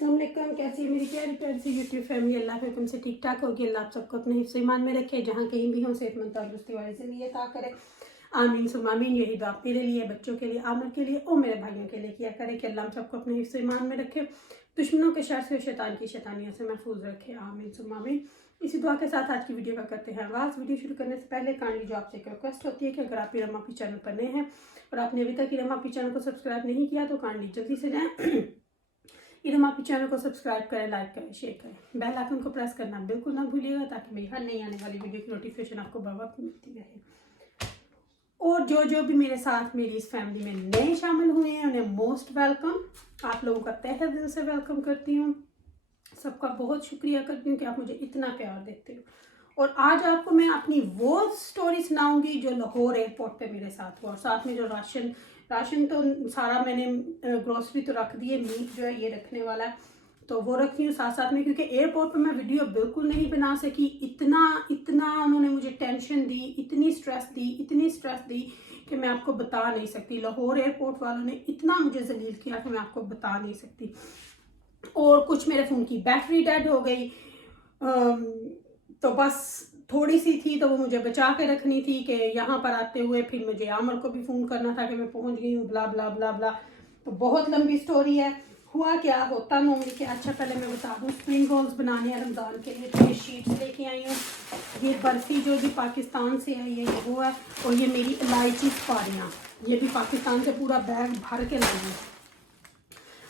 अस्सलाम वालेकुम। कैसी है मेरी प्यारी प्यारी सी यूट्यूब फैमिली। अल्लाह के हुक्म से ठीक ठाक होगी। अल्लाह आप सबको अपने हिफ्ज़ ईमान में रखे, जहाँ कहीं भी हों सेहतमंद तंदुरुस्ती वाली ज़िंदगी अता करे। आमीन सुम्मा आमीन। यही दुआ मेरे लिए, बच्चों के लिए, आमर के लिए और मेरे भाइयों के लिए किया करे कि अल्लाह हम सबको अपने हिफ्ज़ ईमान में रखे, दुश्मनों के शर से, शैतान की शैतानियों से महफूज रखे। आमीन सुम्मा आमीन। इसी दुआ के साथ आज की वीडियो का करते हैं आगाज़। वीडियो शुरू करने से पहले काइंडली जो आपसे एक रिक्वेस्ट होती है कि अगर आप इरम आपी चैनल पर नए हैं और आपने अभी तक इरम आपी चैनल को सब्सक्राइब नहीं किया तो काइंडली जल्दी से जाएँ, इरम आपी चैनल को सब्सक्राइब करें, लाइक करें, शेयर करें, बेल आइकन को प्रेस करना बिल्कुल ना भूलिएगा ताकि मेरी हर नई आने वाली वीडियो की नोटिफिकेशन आपको बवक्त मिलती रहे। और जो भी मेरे साथ मेरी इस फैमिली में नए शामिल हुए हैं उन्हें मोस्ट वेलकम। आप लोगों का तहे दिल से वेलकम करती हूँ। सबका बहुत शुक्रिया करती हूँ कि आप मुझे इतना प्यार देते हो। और आज आपको मैं अपनी वो स्टोरी सुनाऊंगी जो लाहौर एयरपोर्ट पे मेरे साथ हुआ। और साथ में जो राशन तो सारा मैंने ग्रोसरी तो रख दी है, मीट जो है ये रखने वाला है तो वो रखी हूँ साथ साथ में, क्योंकि एयरपोर्ट पे मैं वीडियो बिल्कुल नहीं बना सकी। इतना उन्होंने मुझे टेंशन दी, इतनी स्ट्रेस दी कि मैं आपको बता नहीं सकती। लाहौर एयरपोर्ट वालों ने इतना मुझे जलील किया कि मैं आपको बता नहीं सकती। और कुछ मेरे फ़ोन की बैटरी डेड हो गई, तो बस थोड़ी सी थी तो वो मुझे बचा के रखनी थी कि यहाँ पर आते हुए फिर मुझे आमर को भी फ़ोन करना था कि मैं पहुँच गई हूँ, ब्ला ब्ला ब्ला ब्ला। तो बहुत लंबी स्टोरी है। हुआ क्या, होता नॉर्मली कि अच्छा पहले मैं बता दूँ, स्प्रिंग रोल्स बनाने हैं रमज़ान के लिए। तो ये शीट्स लेके आई हूँ। ये बर्फ़ी जो भी पाकिस्तान से आई है ये वो है। और ये मेरी इलायची सुपारियाँ, ये भी पाकिस्तान से पूरा बैग भर के लाई हूँ।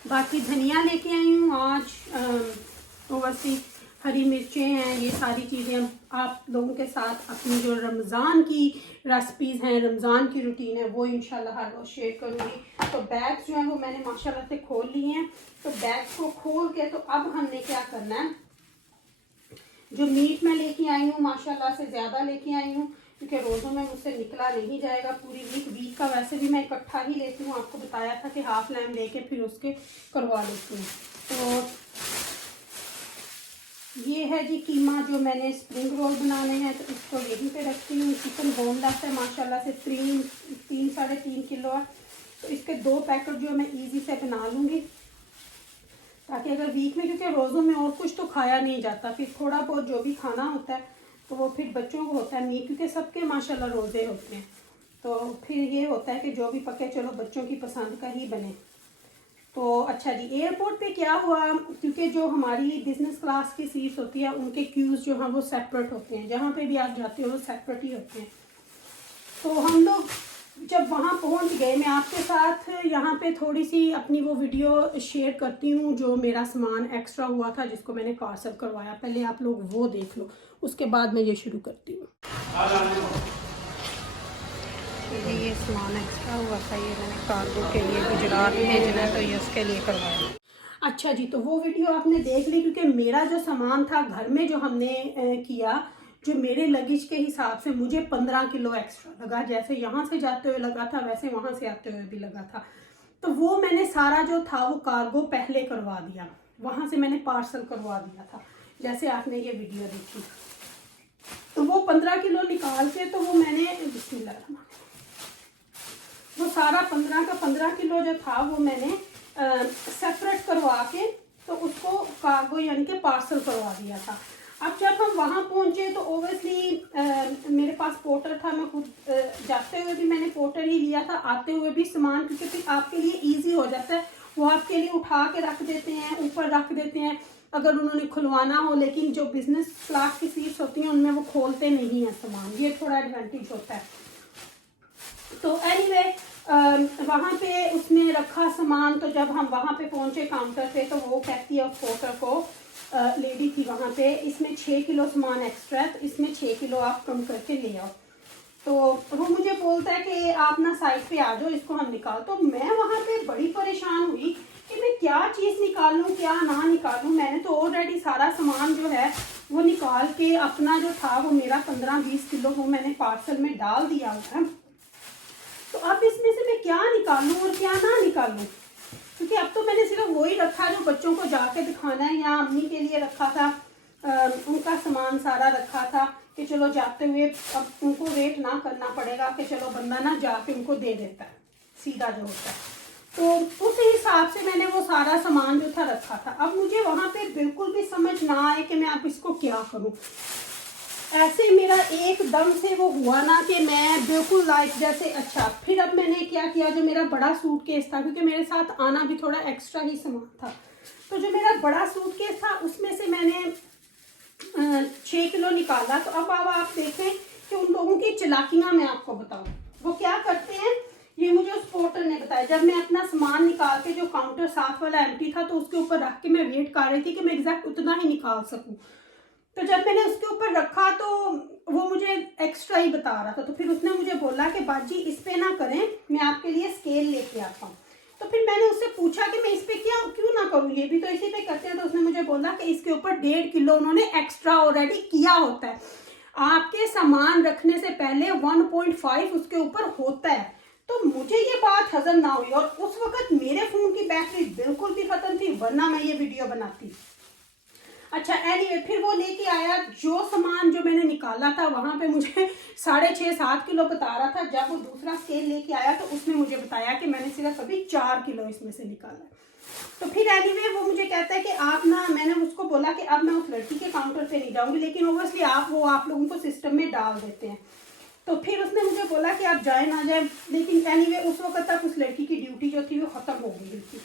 बाकी धनिया लेके आई हूँ आज, वैसे हरी मिर्चें हैं, ये सारी चीज़ें आप लोगों के साथ अपनी जो रमज़ान की रेसिपीज़ हैं, रमज़ान की रूटीन है वो इंशाल्लाह हर रोज़ शेयर करूँगी। तो बैग्स जो हैं वो मैंने माशाल्लाह से खोल लिए हैं। तो बैग्स को खोल के तो अब हमने क्या करना है, जो मीट मैं लेके आई हूँ माशाल्लाह से ज़्यादा लेके आई हूँ क्योंकि रोज़ों में मुझसे निकला नहीं जाएगा पूरी वीक का। वैसे भी मैं इकट्ठा ही लेती हूँ, आपको बताया था कि हाफ लैम लेके फिर उसके करवा लेती हूँ। तो ये है जी कीमा जो मैंने स्प्रिंग रोल बनाने हैं तो इसको यहीं पे रखती हूँ। चिकन बोनलेस है माशाल्लाह से, 3-3.5 किलो है। तो इसके 2 पैकेट जो मैं ईजी से बना लूँगी ताकि अगर वीक में, क्योंकि रोज़ों में और कुछ तो खाया नहीं जाता, फिर थोड़ा बहुत जो भी खाना होता है तो वो फिर बच्चों को होता है मीट, क्योंकि सबके माशाल्लाह रोज़े होते हैं तो फिर ये होता है कि जो भी पके चलो बच्चों की पसंद का ही बने। तो अच्छा जी, एयरपोर्ट पे क्या हुआ, क्योंकि जो हमारी बिज़नेस क्लास की सीट्स होती है उनके क्यूज़ जो हैं वो सेपरेट होते हैं, जहाँ पे भी आप जाते हो वो सेपरेट ही होते हैं। तो हम लोग जब वहाँ पहुँच गए, मैं आपके साथ यहाँ पे थोड़ी सी अपनी वो वीडियो शेयर करती हूँ जो मेरा सामान एक्स्ट्रा हुआ था जिसको मैंने पार्सल करवाया। पहले आप लोग वो देख लो, उसके बाद मैं ये शुरू करती हूँ। ये सामान एक्स्ट्रा हुआ था, ये मैंने कार्गो के लिए गुजरात भेजना है तो ये उसके लिए करवाया। अच्छा जी, तो वो वीडियो आपने देख ली, क्योंकि मेरा जो सामान था घर में जो हमने किया, जो मेरे लगेज के हिसाब से मुझे 15 किलो एक्स्ट्रा लगा। जैसे यहाँ से जाते हुए लगा था वैसे वहाँ से आते हुए भी लगा था। तो वो मैंने सारा जो था वो कार्गो पहले करवा दिया, वहाँ से मैंने पार्सल करवा दिया था जैसे आपने ये वीडियो देखी। तो वो 15 किलो निकाल के तो वो मैंने बिस्मिल्लाह, वो सारा 15 का 15 किलो जो था वो मैंने सेपरेट करवा के तो उसको कार्गो यानी कि पार्सल करवा दिया था। अब जब हम वहाँ पहुँचे तो ओबियसली मेरे पास पोर्टर था, मैं खुद जाते हुए भी मैंने पोर्टर ही लिया था, आते हुए भी सामान, क्योंकि फिर आपके लिए इजी हो जाता है, वो आपके लिए उठा के रख देते हैं, ऊपर रख देते हैं अगर उन्होंने खुलवाना हो। लेकिन जो बिज़नेस क्लास की सीट्स होती हैं उनमें वो खोलते नहीं हैं सामान, ये थोड़ा एडवांटेज होता है। तो एनीवे वहाँ पे उसने रखा सामान। तो जब हम वहाँ पे पहुँचे काउंटर पे तो वो कहती है उस पोर्टर को, लेडी थी वहाँ पे, इसमें 6 किलो सामान एक्स्ट्रा है तो इसमें 6 किलो आप कम करके ले आओ। तो वो मुझे बोलता है कि आप ना साइड पे आ जाओ, इसको हम निकाल। तो मैं वहाँ पे बड़ी परेशान हुई कि मैं क्या चीज़ निकालूँ क्या ना निकालूँ। मैंने तो ऑलरेडी सारा सामान जो है वो निकाल के अपना जो था वो मेरा 15-20 किलो वो मैंने पार्सल में डाल दिया हुआ है। तो अब इसमें से मैं क्या निकालूं और क्या ना निकालूं, क्योंकि अब तो मैंने सिर्फ वही रखा जो बच्चों को जाके दिखाना है, या अम्मी के लिए रखा था, उनका सामान सारा रखा था कि चलो जाते हुए अब उनको वेट ना करना पड़ेगा, कि चलो बंदा ना जाके उनको दे देता है सीधा जो होता है। तो उस हिसाब से मैंने वो सारा सामान जो था रखा था। अब मुझे वहाँ पे बिल्कुल भी समझ ना आए कि मैं अब इसको क्या करूँ। ऐसे मेरा एकदम से वो हुआ ना कि मैं बिल्कुल लाइक जैसे अच्छा। फिर अब मैंने क्या किया, जो मेरा बड़ा सूटकेस था, क्योंकि मेरे साथ आना भी थोड़ा एक्स्ट्रा ही सामान था, तो जो मेरा बड़ा सूटकेस था उसमें से मैंने 6 किलो निकाला। तो अब आप देखें कि उन लोगों की चालाकियाँ मैं आपको बताऊँ। वो क्या करते हैं, ये मुझे उस पोर्टर ने बताया। जब मैं अपना सामान निकाल के, जो काउंटर साथ वाला एम्प्टी था, तो उसके ऊपर रख के मैं वेट कर रही थी कि मैं एग्जैक्ट उतना ही निकाल सकूं। तो जब मैंने उसके ऊपर रखा तो वो मुझे एक्स्ट्रा ही बता रहा था। तो फिर उसने मुझे बोला कि बाजी इस पे ना करें, मैं आपके लिए स्केल लेके आता हूँ। तो फिर मैंने उससे पूछा कि मैं इस पे क्यों ना करूँ, ये भी तो इसी पे करते हैं। तो उसने मुझे बोला कि इसके ऊपर 1.5 किलो उन्होंने एक्स्ट्रा ऑलरेडी किया होता है। आपके सामान रखने से पहले 1.5 उसके ऊपर होता है। तो मुझे ये बात हजम ना हुई, और उस वक्त मेरे फोन की बैटरी बिल्कुल भी खत्म थी, वरना मैं ये वीडियो बनाती। अच्छा एनीवे, फिर वो लेके आया। जो सामान जो मैंने निकाला था वहां पे मुझे 6.5-7 किलो बता रहा था। जब वो दूसरा स्केल लेके आया तो उसने मुझे बताया कि मैंने सिर्फ अभी 4 किलो इसमें से निकाला। तो फिर एनीवे वो मुझे कहता है कि आप ना, मैंने उसको बोला कि अब मैं उस लड़की के काउंटर पे नहीं जाऊंगी, लेकिन ओबियसली आप लोगों को सिस्टम में डाल देते हैं। तो फिर उसने मुझे बोला कि आप जाए ना जाए, लेकिन एनीवे उस वक्त तक उस लड़की की ड्यूटी जो थी वो खत्म हो गई थी।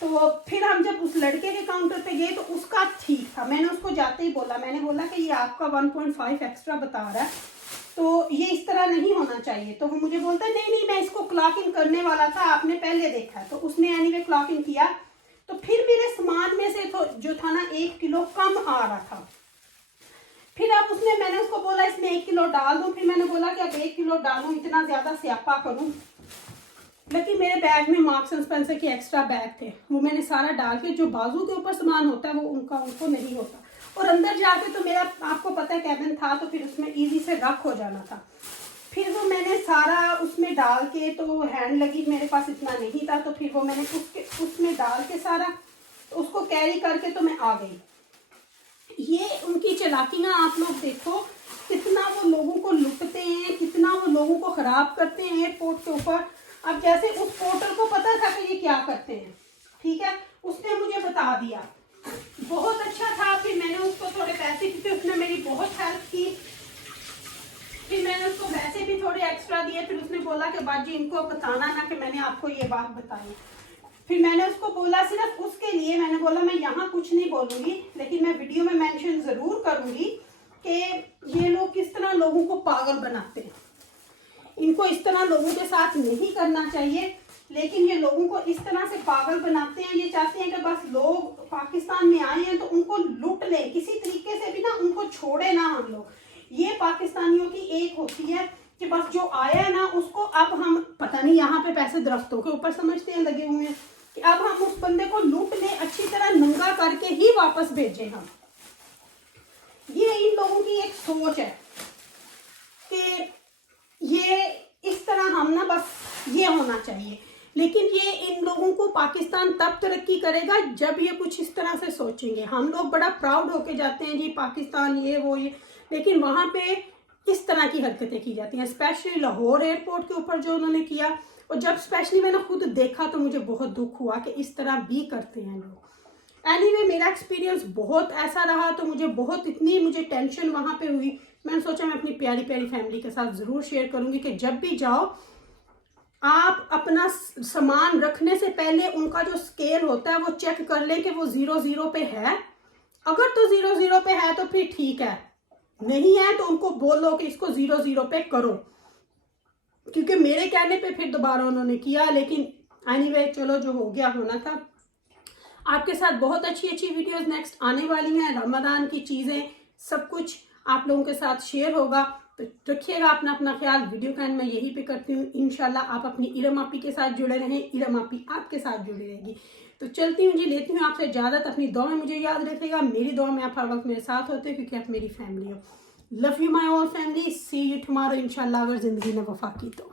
तो फिर हम जब उस लड़के के काउंटर पे गए तो उसका ठीक था। मैंने उसको जाते ही बोला, मैंने बोला कि ये आपका 1.5 एक्स्ट्रा बता रहा है, तो ये इस तरह नहीं होना चाहिए। तो वो मुझे बोलता है नहीं मैं इसको क्लॉक इन करने वाला था, आपने पहले देखा है। तो उसने एनीवे क्लॉक इन किया। तो फिर मेरे सामान में से तो जो था ना 1 किलो कम आ रहा था। फिर अब मैंने उसको बोला इसमें 1 किलो डाल दूं। फिर मैंने बोला कि अब 1 किलो डालूं, इतना ज्यादा स्यापा करूं। लेकिन मेरे बैग में मार्क्स एंड स्पेंसर के एक्स्ट्रा बैग थे, वो मैंने सारा डाल के, जो बाजू के ऊपर सामान होता है वो उनको नहीं होता। और अंदर जाके तो मेरा आपको पता है कैबिन था, तो फिर उसमें इजी से रख हो जाना था। फिर वो मैंने सारा उसमें डाल के, तो हैंड लगेज मेरे पास इतना नहीं था, तो फिर वो मैंने उसमें डाल के सारा उसको कैरी करके तो मैं आ गई। ये उनकी चालाकियां आप लोग देखो, कितना वो लोगों को लुटते हैं, कितना वो लोगों को खराब करते हैं एयरपोर्ट के ऊपर। अब जैसे उस पोर्टर को पता था कि ये क्या करते हैं, ठीक है, उसने मुझे बता दिया, बहुत अच्छा था। फिर मैंने उसको थोड़े पैसे, क्योंकि उसने मेरी बहुत हेल्प की, फिर मैंने उसको पैसे भी थोड़े एक्स्ट्रा दिए। फिर उसने बोला कि बाजी इनको बताना ना कि मैंने आपको ये बात बताई। फिर मैंने उसको बोला, सिर्फ उसके लिए मैंने बोला मैं यहाँ कुछ नहीं बोलूंगी, लेकिन मैं वीडियो में मेंशन जरूर करूंगी कि ये लोग किस तरह लोगों को पागल बनाते हैं। इनको इस तरह लोगों के साथ नहीं करना चाहिए, लेकिन ये लोगों को इस तरह से पागल बनाते हैं। ये चाहते हैं कि बस लोग पाकिस्तान में आए हैं तो उनको लूट लें, किसी तरीके से भी ना उनको छोड़े ना हम लोग। ये पाकिस्तानियों की एक होती है कि बस जो आया है ना उसको, अब हम पता नहीं यहाँ पे पैसे दरख्तों के ऊपर समझते हैं लगे हुए हैं कि अब हम उस बंदे को लूट लें, अच्छी तरह नंगा करके ही वापस भेजें हम। ये इन लोगों की एक सोच है कि ये इस तरह हम ना बस ये होना चाहिए। लेकिन ये इन लोगों को पाकिस्तान तब तरक्की करेगा जब ये कुछ इस तरह से सोचेंगे। हम लोग बड़ा प्राउड होके जाते हैं जी पाकिस्तान ये वो ये, लेकिन वहाँ पे इस तरह की हरकतें की जाती हैं। स्पेशली लाहौर एयरपोर्ट के ऊपर जो उन्होंने किया, और जब स्पेशली मैंने खुद देखा तो मुझे बहुत दुख हुआ कि इस तरह भी करते हैं लोग। एनीवे मेरा एक्सपीरियंस बहुत ऐसा रहा, तो मुझे टेंशन वहाँ पे हुई। मैंने सोचा मैं अपनी प्यारी प्यारी फैमिली के साथ ज़रूर शेयर करूँगी कि जब भी जाओ आप अपना सामान रखने से पहले उनका जो स्केल होता है वो चेक कर लें कि वो 0-0 पे है। अगर तो 0-0 पे है तो फिर ठीक है, नहीं है तो उनको बोलो कि इसको 0-0 पे करो, क्योंकि मेरे कहने पे फिर दोबारा उन्होंने किया। लेकिन एनीवे चलो, जो हो गया होना था। आपके साथ बहुत अच्छी अच्छी वीडियोस नेक्स्ट आने वाली हैं। रमज़ान की चीज़ें सब कुछ आप लोगों के साथ शेयर होगा, तो रखिएगा अपना ख्याल। वीडियो का एंड मैं यही पे करती हूँ। इंशाल्लाह आप अपनी इरम आपी के साथ जुड़े रहें, इरम आपी आपके साथ जुड़ी रहेगी। तो चलती हूँ जी, लेती हूँ आपसे इजाज़त। अपनी दुआ में मुझे याद रखिएगा, मेरी दुआ में आप हर वक्त मेरे साथ होते हैं, क्योंकि आप मेरी फैमिली हो। Love you my all family, see you tomorrow इंशाल्लाह, अगर ज़िंदगी ने वफा की तो।